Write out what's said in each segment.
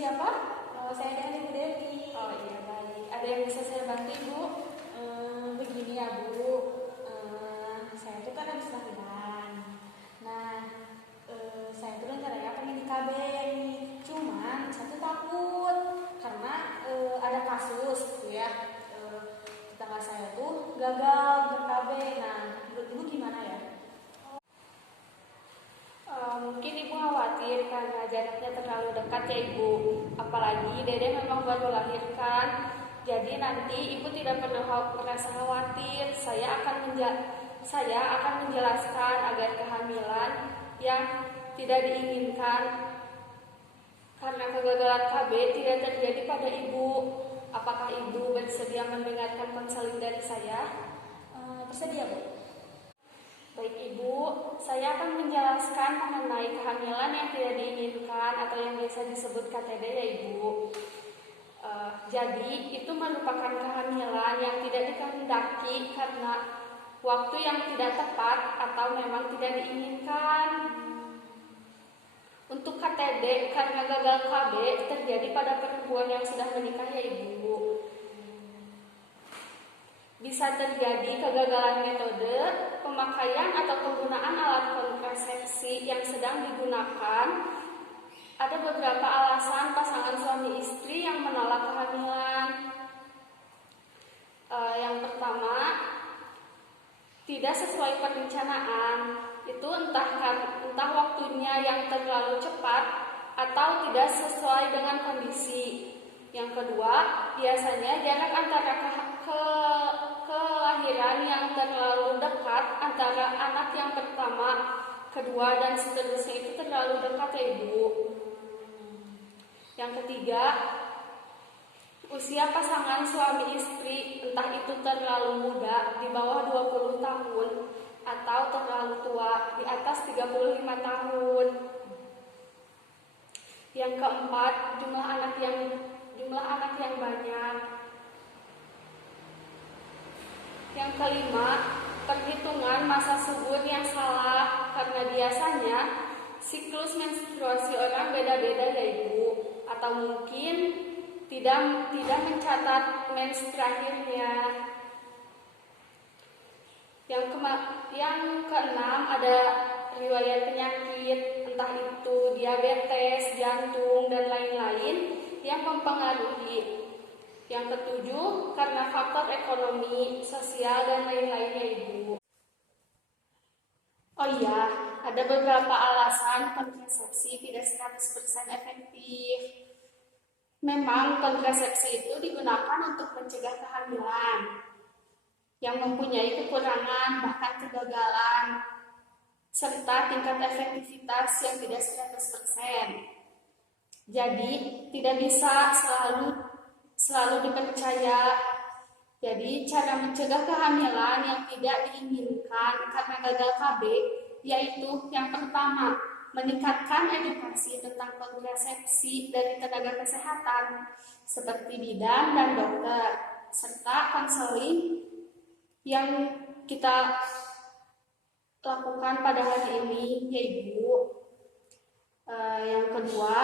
siapa? Saya dengan Ibu Devi. Oh iya, baik. Ada yang bisa saya bantu, Ibu? Begini ya Bu, saya itu kan habis lahiran. Nah, saya itu rencananya pengen di KB nih. Cuman saya tuh takut karena ada kasus gitu ya. Tetangga saya tuh gagal ber-KB. Nah, menurut Ibu gimana ya? Mungkin Ibu khawatir karena jaraknya terlalu dekat ya Ibu. Apalagi Dede memang baru lahirkan. Jadi nanti Ibu tidak perlu merasa khawatir. Saya akan menjelaskan agar kehamilan yang tidak diinginkan karena kegagalan KB tidak terjadi pada Ibu. Apakah Ibu bersedia mendengarkan konseling dari saya? Bersedia Bu? Baik Ibu, saya akan menjelaskan mengenai kehamilan yang tidak diinginkan atau yang biasa disebut KTD ya Ibu. Jadi itu merupakan kehamilan yang tidak dikehendaki karena waktu yang tidak tepat atau memang tidak diinginkan. Untuk KTD karena gagal KB terjadi pada perempuan yang sudah menikah ya Ibu. Bisa terjadi kegagalan metode, pemakaian atau penggunaan alat kontrasepsi yang sedang digunakan. Ada beberapa alasan pasangan suami istri yang menolak kehamilan. Yang pertama, tidak sesuai perencanaan. Itu entah waktunya yang terlalu cepat atau tidak sesuai dengan kondisi. Yang kedua, biasanya jarak antara kelahiran yang terlalu dekat antara anak yang pertama, kedua, dan seterusnya itu terlalu dekat ya Ibu. Yang ketiga, usia pasangan suami istri entah itu terlalu muda di bawah 20 tahun atau terlalu tua di atas 35 tahun. Yang keempat, jumlah anak yang banyak. Yang kelima, perhitungan masa subur yang salah karena biasanya siklus menstruasi orang beda-beda ya Ibu, atau mungkin tidak mencatat mens terakhirnya. Yang keenam, ada riwayat penyakit, entah itu diabetes, jantung, dan lain-lain yang mempengaruhi. Yang ketujuh, karena faktor ekonomi, sosial, dan lain-lainnya Ibu. Oh iya, ada beberapa alasan kontrasepsi tidak 100% efektif. Memang kontrasepsi itu digunakan untuk mencegah kehamilan yang mempunyai kekurangan bahkan kegagalan serta tingkat efektivitas yang tidak 100%. Jadi tidak bisa selalu dipercaya. Jadi cara mencegah kehamilan yang tidak diinginkan karena gagal KB yaitu yang pertama, meningkatkan edukasi tentang kontrasepsi dari tenaga kesehatan seperti bidan dan dokter, serta konseling yang kita lakukan pada hari ini ya Ibu. Yang kedua,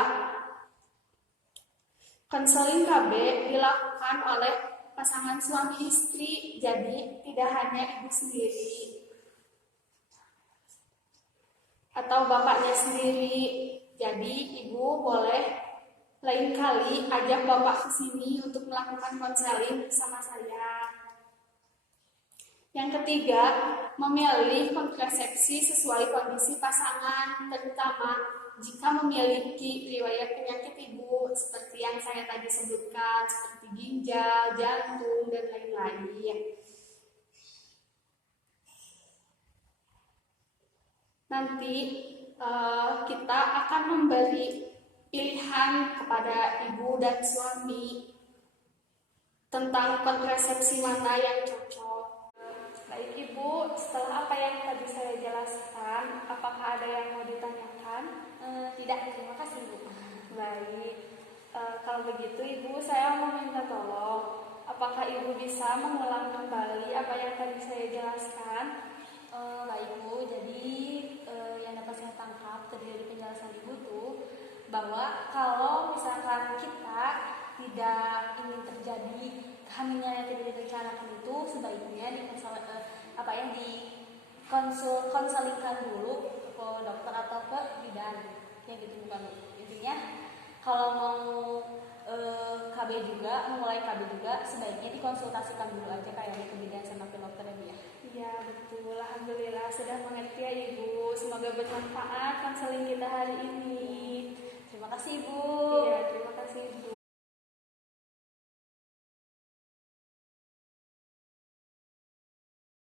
konseling KB dilakukan oleh pasangan suami istri, jadi tidak hanya ibu sendiri atau bapaknya sendiri. Jadi ibu boleh lain kali ajak bapak ke sini untuk melakukan konseling bersama saya. Yang ketiga, memilih kontrasepsi sesuai kondisi pasangan, terutama jika memiliki riwayat penyakit ibu seperti yang saya tadi sebutkan, seperti ginjal, jantung, dan lain-lain. Nanti kita akan memberi pilihan kepada ibu dan suami tentang kontrasepsi mana yang cocok. Baik Ibu, setelah apa yang tadi saya jelaskan, apakah ada yang mau ditanyakan? Tidak, terima kasih Bu. Baik, kalau begitu Ibu, saya mau minta tolong. Apakah Ibu bisa mengulang kembali apa yang tadi saya jelaskan? Baik Bu, jadi yang dapat saya tangkap tadi dari penjelasan Ibu tuh bahwa kalau misalkan kita tidak ingin terjadi kehamilan yang tidak direncanakan itu, sebaiknya konselingkan dulu ke dokter atau ke bidan yang gitu, bukan intinya kalau mau KB juga, memulai KB juga sebaiknya dikonsultasikan dulu aja kayaknya ke bidan sama ke dokter ya. Iya betul, alhamdulillah sudah mengerti ya Ibu. Semoga bermanfaat konseling kita hari ini. Terima kasih Ibu. Iya, terima